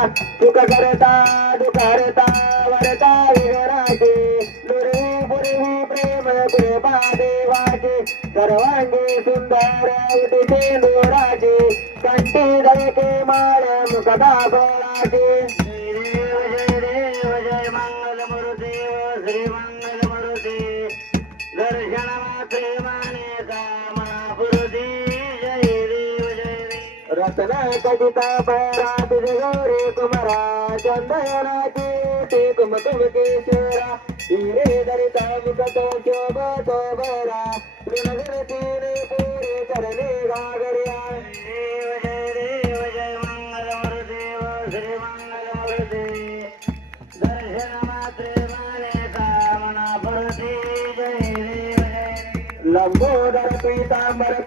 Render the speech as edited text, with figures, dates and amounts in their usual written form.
सुख करता दुख हरता वरता विघ्नाचे दुर्वी पूर्वी प्रेम कृपा देवाचे सर्वांगी सुंदर उटी सिंदुराचे कंठी दळके माळ मुखदा फळाचे जय देव जय मंगल मूर्ती श्री मंगल मूर्ती दर्शन मात्रे मानेचा महापुरुषी जय देव जय देव रत्न कटिता परा तुझे गौरी कुमारा चंदनाची ते कुमकुमकेश्वरा हिरे दरिता मुकत शोभत बरा ऋणगरतीने पुरे करणे घागर्या देव जय मंगल मूर्ती श्री मंगल मूर्ती दर्शन मात्रे मानेचा महापुरुषी जय देव जय लंबोदर पीतांबर